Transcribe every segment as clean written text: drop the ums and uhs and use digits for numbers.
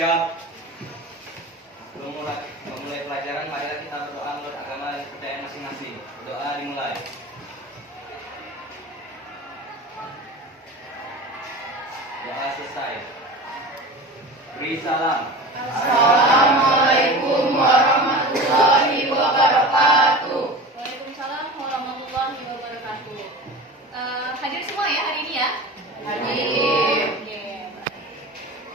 siap. Memulai pelajaran, marilah kita berdoa menurut agama dan kepercayaan masing-masing. Doa dimulai. Doa selesai. Beri salam. Assalamualaikum warahmatullahi wabarakatuh. Waalaikumsalam warahmatullahi wabarakatuh. Hadir semua ya hari ini ya? Hadir.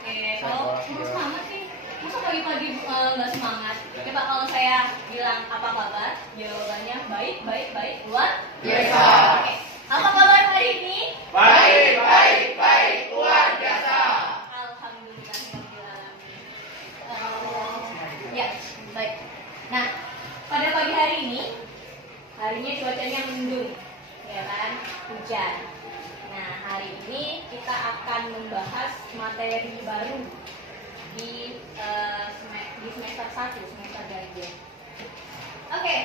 Oke, kalau mau semangat sih, masa pagi-pagi nggak semangat? Coba kalau saya bilang apa kabar, jawabannya baik, baik, baik, luar Biasa. Oke, apa kabar hari ini? Baik, baik, baik, luar biasa. Ya, baik. Nah, pada pagi hari ini, harinya cuacanya mendung, ya kan, hujan. Nah, hari ini kita akan membahas materi baru di semester 1, semester ganjil. Oke,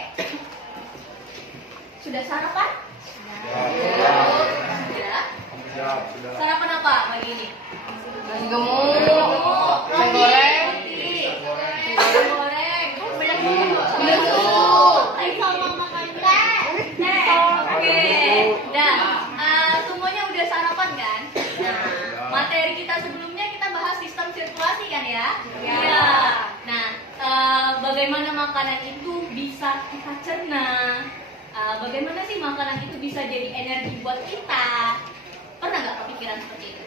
sudah sarapan? Sudah. Sarapan apa pagi ini? Nasi gemuk, Roti. Goreng. Banyak susu. Sama makan teh. Oke. Nah, semuanya udah sarapan kan? Nah, materi kita sebelumnya kita bahas sistem sirkulasi kan ya? Iya. Nah, bagaimana makanan itu bisa kita cerna? Bagaimana sih makanan itu bisa jadi energi buat kita? Pernah nggak kepikiran seperti itu?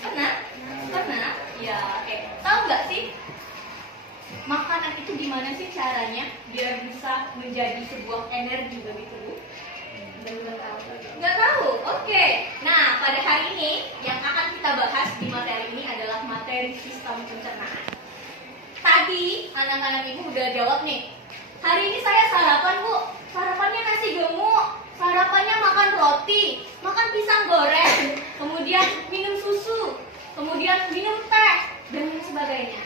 Pernah? Ya, oke. Tahu nggak sih makanan itu gimana sih caranya biar bisa menjadi sebuah energi bagi tubuh? Nggak tahu. Oke. Nah, pada hari ini yang akan kita bahas di materi ini adalah materi sistem pencernaan. Tadi anak-anak ibu udah jawab nih. Hari ini saya sarapan, Bu. Sarapannya nasi gemuk. Sarapannya makan roti, makan pisang goreng, kemudian minum susu, kemudian minum teh, dan lain sebagainya.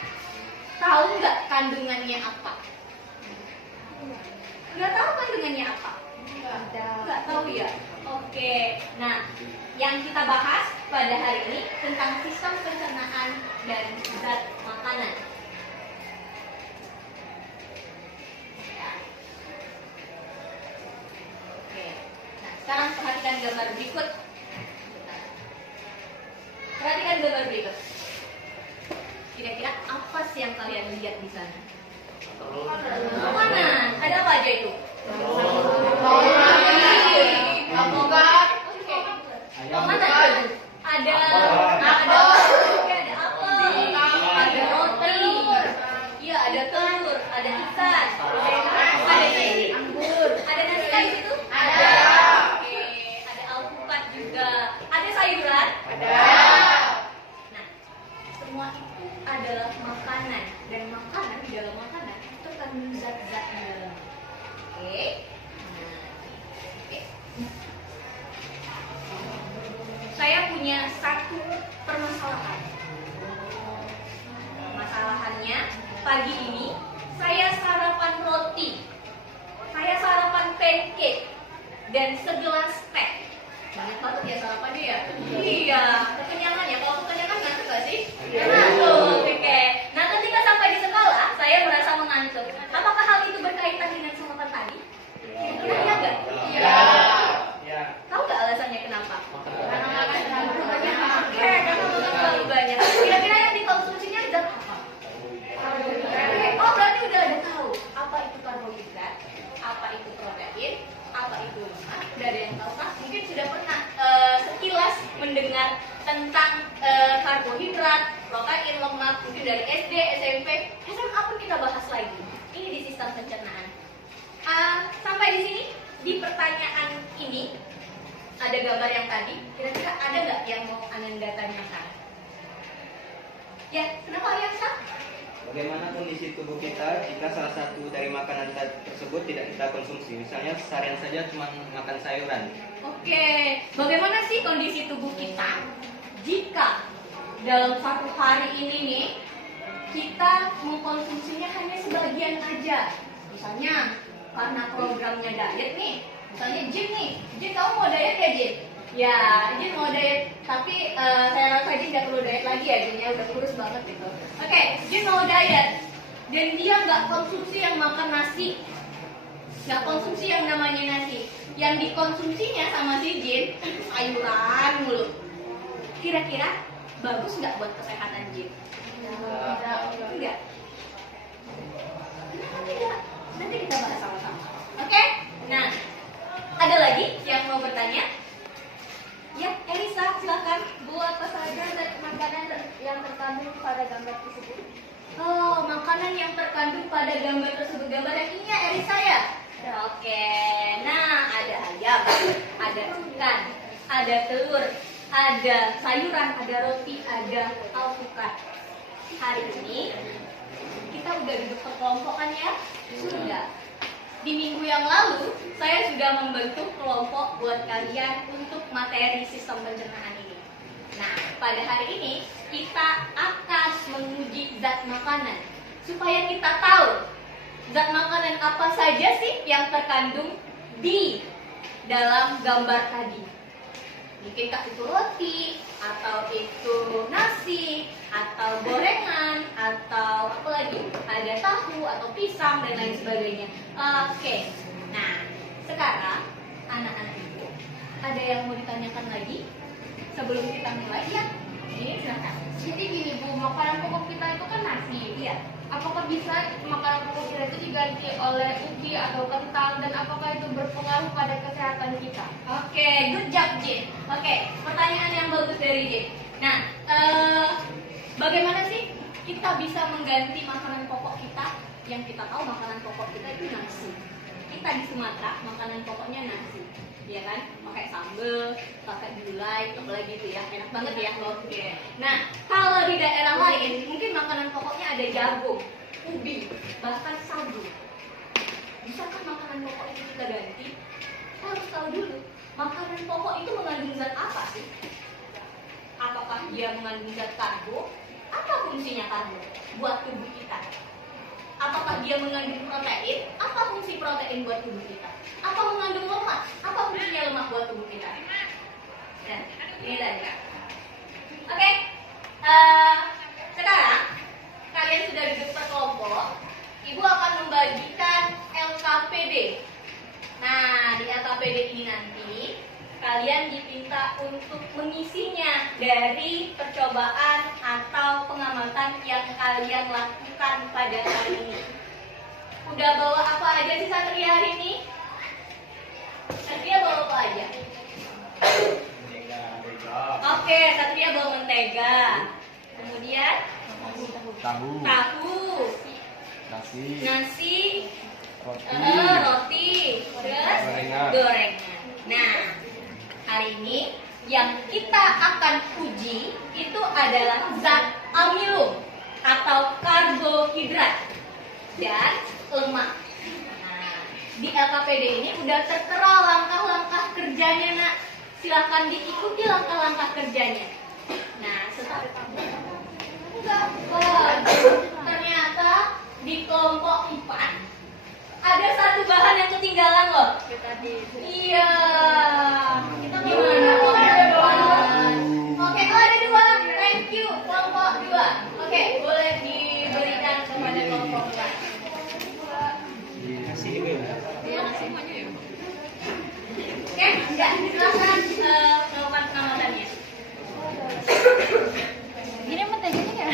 Tahu nggak kandungannya apa? Nggak tahu kandungannya apa? Nggak tahu ya? Oke, nah yang kita bahas pada hari ini tentang sistem pencernaan dan zat makanan. Sekarang perhatikan gambar berikut. Perhatikan gambar berikut. Kira-kira apa sih yang kalian lihat di sana? Makanan. Ada apa aja itu? Alpukat, Makanan. Ada apel, ada roti, iya ada telur, ada ikan, ada anggur, ada nasi di situ? Ada. Ada alpukat juga. Ada sayuran? Ada. Nah, semua itu adalah makanan dan makanan di dalam makanan itu kandung zat-zat di dalam. Oke. Saya punya satu permasalahan. Masalahnya pagi ini saya sarapan roti, saya sarapan pancake, dan segelas teh. Banyak banget ya sarapannya ya? Iya, kekenyangan ya. Kalau kekenyangan ngantuk gak sih? Ngantuk, oke. Nah, ketika sampai di sekolah, saya merasa mengantuk. Apakah hal itu berkaitan dengan sarapan tadi? Kira-kira iya nggak? Iya. Tahu nggak alasannya kenapa? Karena makan terlalu banyak. Oke, karena makan terlalu banyak. Kira-kira yang dikonsumsinya zat apa? Oh, berarti udah ada tahu apa itu karbohidrat, apa itu protein, apa itu lemak. Udah ada yang tahu kan? Mungkin sudah pernah sekilas mendengar tentang karbohidrat, protein, lemak, mungkin dari SD, SMP, SMA pun kita bahas lagi. Ini di sistem pencernaan. Sampai di sini di pertanyaan ini ada gambar yang tadi. Kira-kira ada nggak yang mau Ananda tanyakan? Ya, kenapa ya, Sa? Bagaimana kondisi tubuh kita jika salah satu dari makanan tersebut tidak kita konsumsi? Misalnya seharian saja cuma makan sayuran. Oke, bagaimana sih kondisi tubuh kita jika dalam satu hari ini nih kita mengkonsumsinya hanya sebagian aja? Misalnya karena programnya diet nih, misalnya Jim nih, Jim kamu mau diet ya Jim? Ya, Jin mau diet, tapi saya rasa Jin nggak perlu diet lagi ya, Jinnya udah kurus banget gitu. Oke, Jin mau diet, dan dia nggak konsumsi yang makan nasi, nggak konsumsi yang namanya nasi. Yang dikonsumsinya sama si Jin sayuran mulu. Kira-kira bagus nggak buat kesehatan Jin? Enggak. Tidak. Nanti kita bahas sama-sama. Oke? Nah, ada lagi yang mau bertanya? Ya, Elisa, silakan. Bu, apa saja makanan yang terkandung pada gambar tersebut? Oh, makanan yang terkandung pada gambar tersebut. Gambar yang ini ya, Elisa ya? Oke. Nah, ada ayam, ada ikan, ada telur, ada sayuran, ada roti, ada alpukat. Hari ini kita udah duduk perkelompokan ya? Sudah. Di minggu yang lalu, saya sudah membentuk kelompok buat kalian untuk materi sistem pencernaan ini. Nah, pada hari ini, kita akan menguji zat makanan. Supaya kita tahu, zat makanan apa saja sih yang terkandung di dalam gambar tadi. Mungkinkah itu roti, atau itu nasi, atau gorengan, atau apa lagi? Ada tahu, atau pisang, dan lain sebagainya. Oke, nah sekarang anak-anak ibu, ada yang mau ditanyakan lagi sebelum kita mulai? Ya, ini silakan. Jadi gini Bu, makanan pokok kita itu kan nasi. Iya. Apakah bisa makanan pokok kita itu diganti oleh ubi atau kentang, dan apakah itu berpengaruh pada kesehatan kita? Oke, good job Jin. Oke, pertanyaan yang bagus dari Jin. Nah, bagaimana sih kita bisa mengganti makanan pokok kita? Yang kita tahu makanan pokok kita itu nasi. Kita di Sumatera makanan pokoknya nasi, ya kan? Pakai sambal, pakai gulai, apalagi itu ya, enak banget ya. Oke. Nah, kalau di daerah lain mungkin makanan pokoknya ada jagung, ubi, bahkan sagu. Bisakah makanan pokok itu kita ganti? Kita harus tahu dulu, makanan pokok itu mengandung zat apa sih? Apakah dia mengandung zat karbo? Apa fungsinya karbo buat tubuh kita? Apakah dia mengandung protein? Apa fungsi protein buat tubuh kita? Apa mengandung lemak? Apa fungsinya lemak buat tubuh kita? Nah, ini tadi. Oke, sekarang kalian sudah duduk berkelompok. Ibu akan membagikan LKPD. Nah, di LKPD ini nanti kalian diminta untuk mengisinya dari percobaan atau pengamatan yang kalian lakukan pada hari ini. Udah bawa apa aja sih Satria hari ini? Satria bawa apa aja? Oke, Satria bawa mentega. Kemudian tahu, nasi, roti, terus gorengan. Nah, hari ini yang kita akan uji itu adalah zat amilum atau karbohidrat dan lemak. Nah, di LKPD ini udah tertera langkah-langkah kerjanya, Nak. Silakan diikuti langkah-langkah kerjanya. Nah, setelah ternyata di kelompok 4 ada satu bahan yang ketinggalan loh. Iya. Kita gimana kawan? Oke, oh ada 2. Thank you kelompok 2. Oke, boleh diberikan kepada kelompok 4. Iya, nasi semuanya ya. Oke, enggak, silakan melakukan pengamatannya. Gini menteganya ya?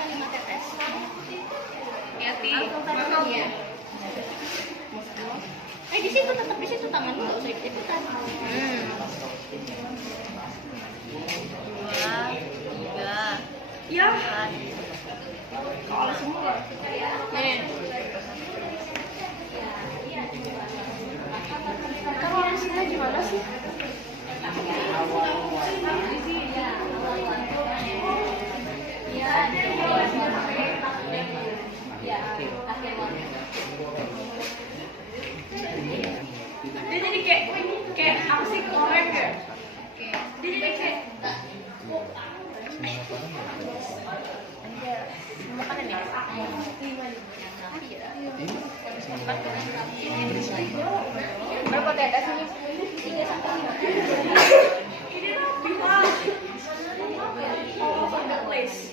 kali 5 tetes. Hati. Ya. Di situ tetap di situ tangan nggak usah ikut-ikutan. 2, 3. Ya. Kalau semua. Nih. Kamu hasilnya gimana sih? Dia jadi kayak apa sih korek ya? Dia jadi kayak makanan ya? Berapa tetes ini? 3 sampai 5. Ini rapi lah. Oh, ada place.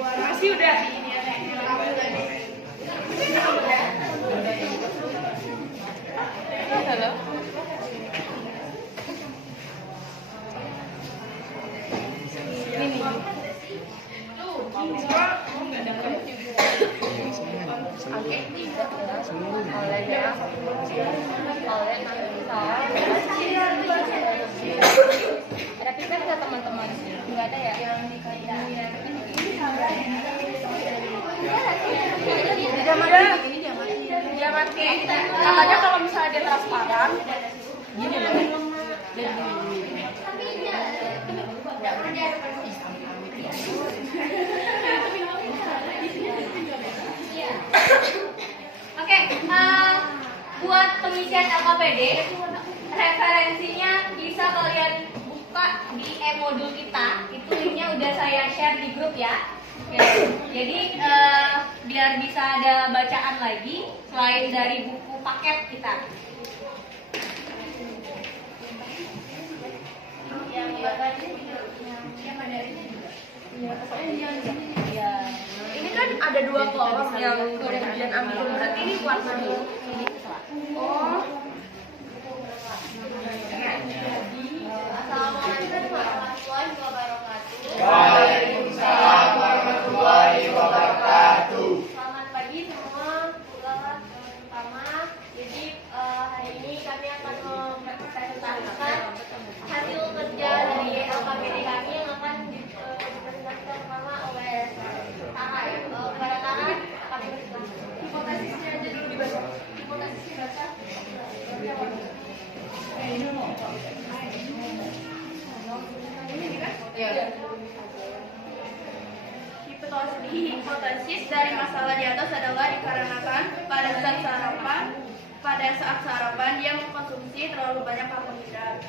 Masih udah. Halo. Ada pipet nggak teman-teman? Nggak ada ya? Dia mati. Dia mati. Katanya kalau misalnya dia transparan, gini loh. Oke, buat pengisian LKPD, referensinya bisa kalian buka di e-modul kita. Itu linknya udah saya share di grup ya. Jadi biar bisa ada bacaan lagi selain dari buku paket kita. Ini kan ada 2 kolom yang kemudian ambil, berarti ini warnanya. Oh. Assalamualaikum warahmatullahi wabarakatuh. Waalaikumsalam warahmatullahi wabarakatuh. Selamat pagi semua. Pertama, jadi hari ini kami akan mempresentasikan hasil kerja dari LKPD kami yang akan dipresentasikan pertama oleh Tara. Kepada Tara, kami hipotesisnya aja dulu dibaca. Hipotesis dibaca. Hipotesis dari masalah di atas adalah dikarenakan pada saat sarapan dia mengkonsumsi terlalu banyak karbohidrat.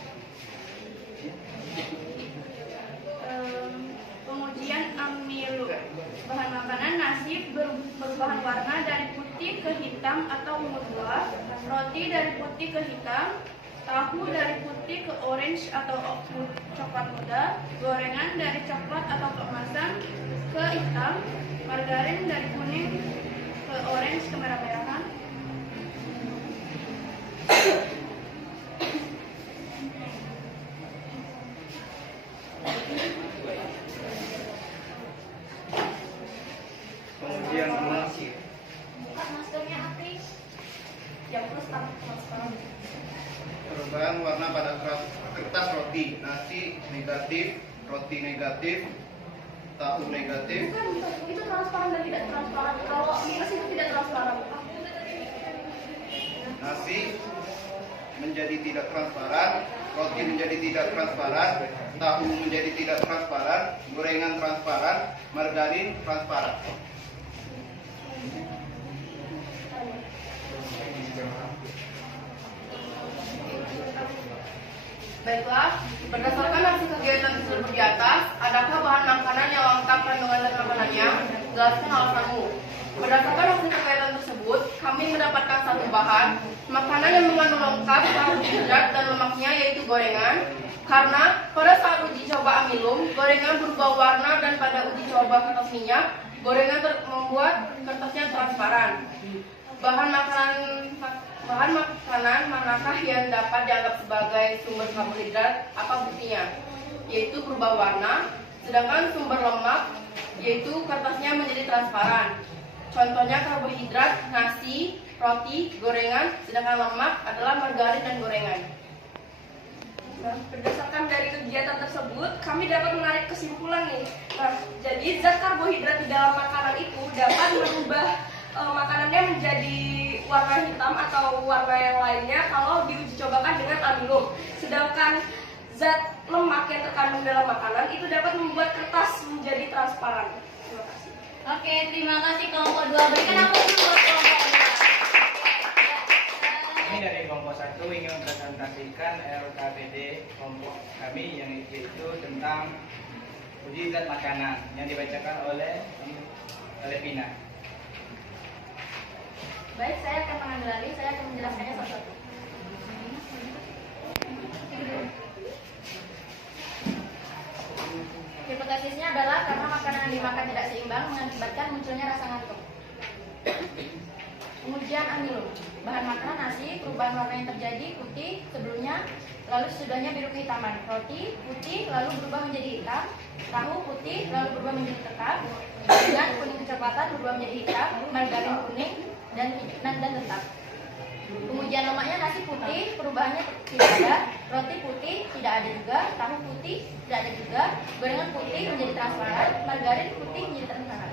Pengujian amilo. Bahan makanan nasi berbahan warna dari putih ke hitam atau ungu tua, roti dari putih ke hitam, tahu dari putih ke orange atau coklat muda, gorengan dari coklat atau keemasan ke hitam, margarin dari kuning ke orange kemerah-merahan. Pengujian emulsi. Buka maskernya Apri. Yang plus transparan. Perubahan warna pada kertas roti. Nasi negatif, roti negatif, tahu negatif. Bukan, itu transparan dan tidak transparan. Kalau minus itu tidak transparan. Nasi menjadi tidak transparan, roti menjadi tidak transparan, tahu menjadi tidak transparan, gorengan transparan, margarin transparan. Baiklah, berdasarkan hasil kegiatan tersebut di atas, adakah bahan makanan yang lengkap kandungan dan makanannya? Jelaskan alasanmu. Berdasarkan hasil kegiatan tersebut, kami mendapatkan satu bahan makanan yang mengandung lengkap karbohidrat dan lemaknya, yaitu gorengan. Karena pada saat uji coba amilum, gorengan berubah warna dan pada uji coba kertas minyak, gorengan membuat kertasnya transparan. Bahan Bahan makanan manakah yang dapat dianggap sebagai sumber karbohidrat? Apa buktinya? Yaitu berubah warna, sedangkan sumber lemak yaitu kertasnya menjadi transparan. Contohnya karbohidrat, nasi, roti, gorengan, sedangkan lemak adalah margarin dan gorengan. Nah, berdasarkan dari kegiatan tersebut, kami dapat menarik kesimpulan nih. Nah, jadi zat karbohidrat di dalam makanan itu dapat merubah makanannya menjadi warna hitam atau warna yang lainnya kalau diuji cobakan dengan amilum. Sedangkan zat lemak yang terkandung dalam makanan itu dapat membuat kertas menjadi transparan. Terima kasih. Oke, terima kasih kelompok 2. Berikan aplaus dulu buat kelompok 2. Ini dari kelompok 1 ingin mempresentasikan LKPD kelompok kami yang itu tentang uji zat makanan yang dibacakan oleh Pina. Baik, saya akan mengambil alih, saya akan menjelaskannya satu-satu. Hipotesisnya adalah karena makanan yang dimakan tidak seimbang mengakibatkan munculnya rasa ngantuk. Pengujian amilum. Bahan makanan nasi, perubahan warna yang terjadi putih sebelumnya, lalu sesudahnya biru kehitaman. Roti putih lalu berubah menjadi hitam, tahu putih lalu berubah menjadi tekap, dan kuning kecoklatan berubah menjadi hitam, margarin kuning dan tetap. Pengujian lemaknya nasi putih, perubahannya tidak ada, roti putih tidak ada juga, tahu putih tidak ada juga, gorengan putih menjadi transparan, margarin putih menjadi transparan.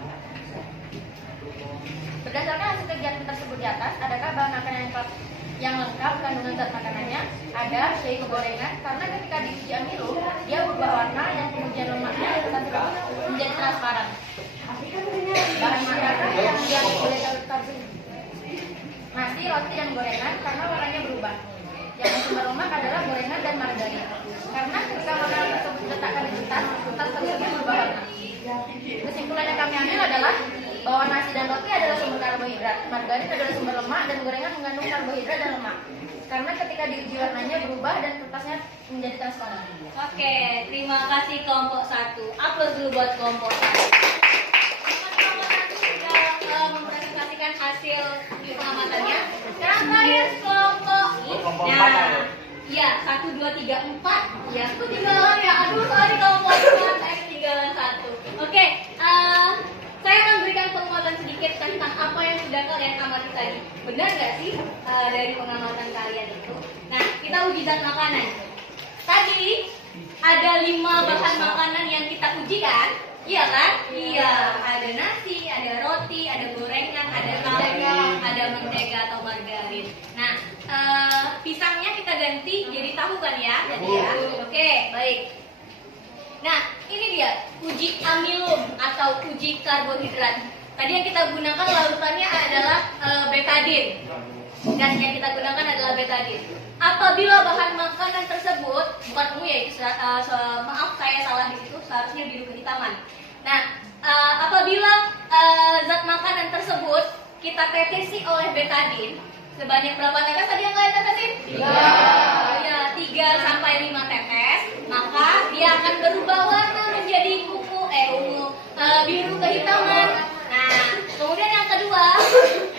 Berdasarkan hasil kegiatan tersebut di atas, adakah bahan makanan yang lengkap kandungan zat makanannya? Ada, yaitu gorengan, karena ketika diuji amilum, dia berubah warna dan pengujian lemaknya menjadi transparan. Bahan makanan yang boleh karbohidrat nasi, roti, dan gorengan karena warnanya berubah. Yang sumber lemak adalah gorengan dan margarin. Karena ketika makanan tersebut diletakkan di kertas tersebut berubah warna. Kesimpulan yang kami ambil adalah bahwa nasi dan roti adalah sumber karbohidrat, margarin adalah sumber lemak, dan gorengan mengandung karbohidrat dan lemak. Karena ketika diuji warnanya berubah dan kertasnya menjadi transparan. Oke, terima kasih kelompok 1. Aplaus dulu buat kelompok 1. Kelompok 1 sudah mempresentasikan hasil pengamatannya. Sekarang terakhir kelompok nah, iya 1, 2, 3, 4. Ya, aku ketinggalan ya. Aduh, sorry kelompok 4, saya ketinggalan 1. Oke, saya akan berikan penguatan sedikit tentang apa yang sudah kalian amati tadi. Benar nggak sih dari pengamatan kalian itu? Nah, kita uji zat makanan. Tadi ada 5 bahan makanan yang kita uji kan? Iya kan? Iya. Ada nasi, ada roti, ada gorengan, ada tahu, ada mentega atau margarin. Nah, pisangnya kita ganti jadi tahu kan ya? Jadi ya. Oke, baik. Nah, ini dia uji amilum atau uji karbohidrat. Tadi yang kita gunakan larutannya adalah betadin. Gas yang kita gunakan adalah betadin. Apabila bahan makanan tersebut bukan ungu ya, maaf saya salah di situ, seharusnya biru kehitaman. Nah, apabila zat makanan tersebut kita tetesi oleh betadin sebanyak berapa tetes tadi yang kalian tetesin? 3. 3 sampai 5 tetes, maka dia akan berubah warna menjadi biru kehitaman. Nah, kemudian yang kedua,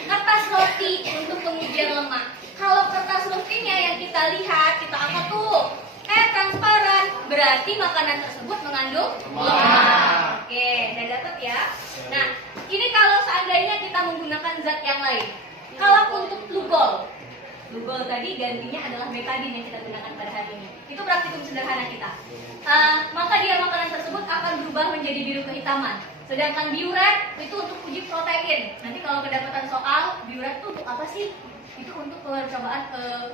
kertas roti untuk pengujian lemak. Kalau kertas rotinya yang kita lihat, kita angkat tuh, transparan, berarti makanan tersebut mengandung lemak. Oke, udah dapat ya. Nah, ini kalau seandainya kita menggunakan zat yang lain. Kalau untuk glugol tadi gantinya adalah betadin yang kita gunakan pada hari ini. Itu praktikum sederhana kita. Maka dia makanan tersebut akan berubah menjadi biru kehitaman. Sedangkan biuret itu untuk uji protein. Nanti kalau kedapatan soal, biuret itu untuk apa sih? Itu untuk percobaan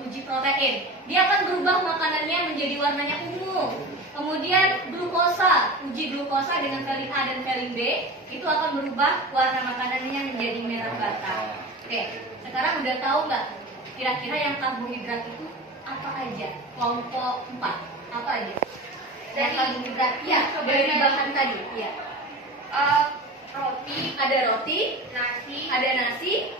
uji protein. Dia akan berubah makanannya menjadi warnanya ungu. Kemudian glukosa, uji glukosa dengan valin A dan valin B, itu akan berubah warna makanannya menjadi merah bata. Oke, sekarang udah tahu nggak kira-kira yang karbohidrat itu apa aja? Kelompok 4, apa aja? Yang karbohidrat, ya, dari bahan tadi, ya. Roti, Ada roti, nasi, ada nasi,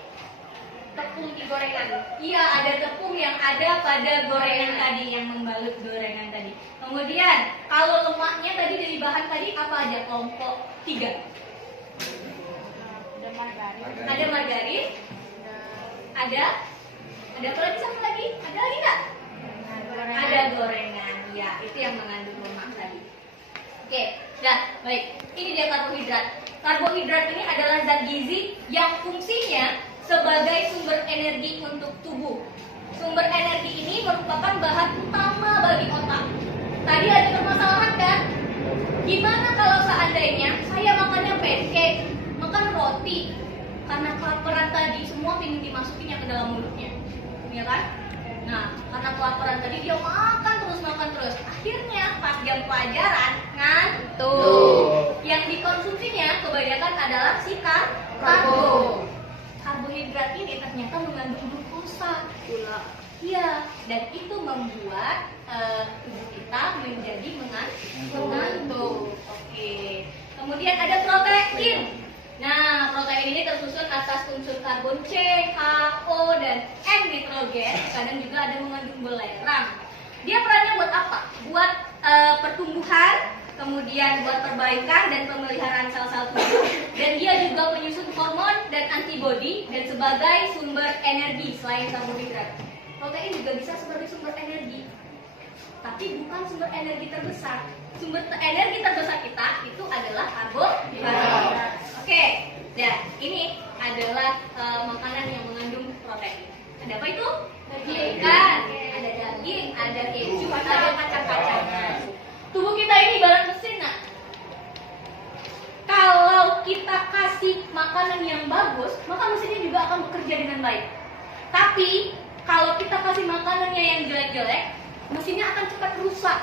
tepung di gorengan. iya ada tepung yang ada pada gorengan tadi, yang membalut gorengan tadi. Kemudian kalau lemaknya tadi dari bahan tadi apa aja? Kelompok 3. Ada margarin. Ada margarin, ada Ada apa lagi, satu lagi? Ada lagi nggak? Ada gorengan, ya itu yang mengandung lemak tadi. Oke, nah baik, ini dia karbohidrat. Karbohidrat ini adalah zat gizi yang fungsinya sebagai sumber energi untuk tubuh. Sumber energi ini merupakan bahan utama bagi otak. Tadi ada permasalahan kan? Gimana kalau seandainya saya makannya pancake, makan roti, karena kelaparan tadi semua ingin dimasukin ke dalam mulutnya, ya kan? Nah, karena kelaparan tadi dia makan terus. Akhirnya pas jam pelajaran ngantuk. Yang dikonsumsinya kebanyakan adalah si karbo. Karbohidrat ini ternyata mengandung glukosa, gula. Iya, dan itu membuat tubuh kita menjadi mengantuk. Oke. Kemudian ada protein. Nah, protein ini tersusun atas unsur karbon C, H, O, dan N nitrogen. Kadang juga ada mengandung belerang. Dia perannya buat apa? Buat pertumbuhan, kemudian buat perbaikan dan pemeliharaan sel-sel tubuh. Dan dia juga menyusun hormon dan antibodi dan sebagai sumber energi selain karbohidrat. Protein juga bisa sebagai sumber energi, tapi bukan sumber energi terbesar. Sumber energi terbesar kita itu adalah karbohidrat. Oke, dan ini adalah makanan yang mengandung protein. Ada apa itu? Ikan, ada daging, ada keju, ada kacang-kacangan. Tubuh kita ini ibarat mesin, nah. Kalau kita kasih makanan yang bagus, maka mesinnya juga akan bekerja dengan baik. Tapi kalau kita kasih makanannya yang jelek-jelek, mesinnya akan cepat rusak.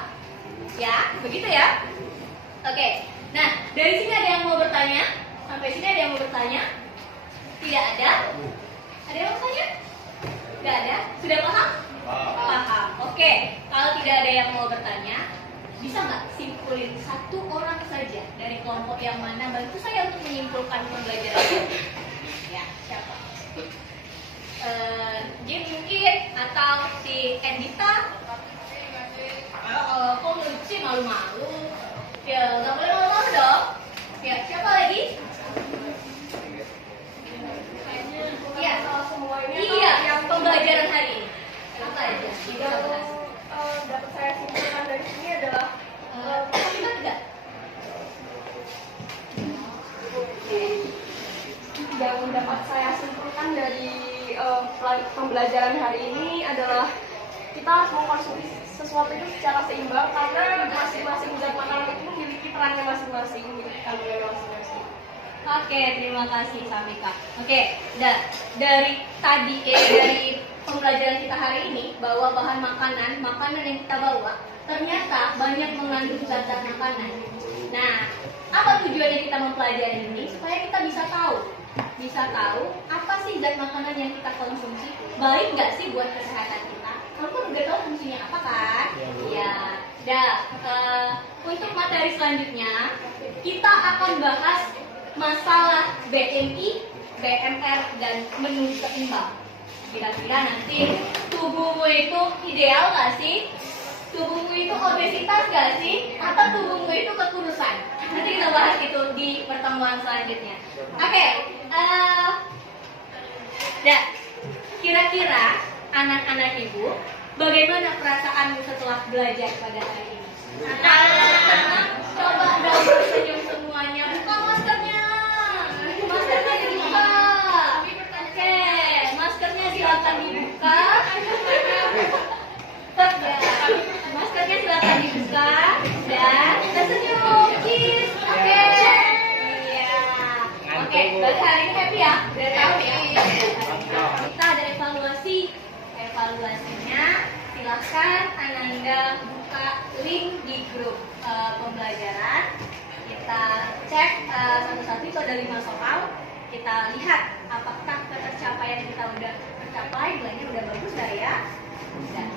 Ya, begitu ya? Oke. Nah, dari sini ada yang mau bertanya? Sampai sini ada yang mau bertanya? Tidak ada? Ada yang mau bertanya? Tidak ada? Sudah paham? Paham. Oke. Kalau tidak ada yang mau bertanya, bisa nggak simpulin satu orang saja dari kelompok yang mana bantu saya untuk menyimpulkan pembelajaran? Ya, siapa? Jim mungkin atau si Endita? Kok lucu sih, malu-malu? Ya, nggak boleh malu-malu dong. Ya, siapa lagi? Iya, semuanya. iya, yang pembelajaran hari ini. Apa aja? Yang dapat saya simpulkan dari sini adalah Kalimat nggak? yang dapat saya simpulkan dari pembelajaran hari ini adalah kita harus mengkonsumsi sesuatu itu secara seimbang karena masing-masing zat makanan itu memiliki perannya masing-masing, memiliki kandungannya masing-masing. Oke, terima kasih Samika. Oke, dari tadi dari pembelajaran kita hari ini bahwa bahan makanan yang kita bawa ternyata banyak mengandung zat-zat makanan. Nah, apa tujuannya kita mempelajari ini? Supaya kita bisa tahu apa sih zat makanan yang kita konsumsi, baik nggak sih buat kesehatan kita. Kamu kan udah tahu fungsinya apa kan? Iya. Untuk materi selanjutnya kita akan bahas masalah BMI, BMR, dan menu seimbang. Kira-kira nanti tubuhmu itu ideal nggak sih? Tubuhmu itu obesitas nggak sih? Atau tubuhmu itu kekurusan? Nanti kita bahas itu di pertemuan selanjutnya. Oke, kira-kira anak-anak ibu, bagaimana perasaanmu setelah belajar pada hari ini? Coba dong senyum semuanya. Buka maskernya. Maskernya dibuka. Oke, maskernya silakan dibuka. Maskernya silakan dibuka dan tersenyum. Cheese. Oke. Iya. Oke, berarti hari ini happy ya? Udah tahu ya? Kita ada evaluasinya. Silahkan Ananda buka link di grup pembelajaran. Kita cek satu-satu itu ada 5 soal. Kita lihat apakah pencapaian kita udah tercapai, nilainya udah bagus nggak ya? Udah.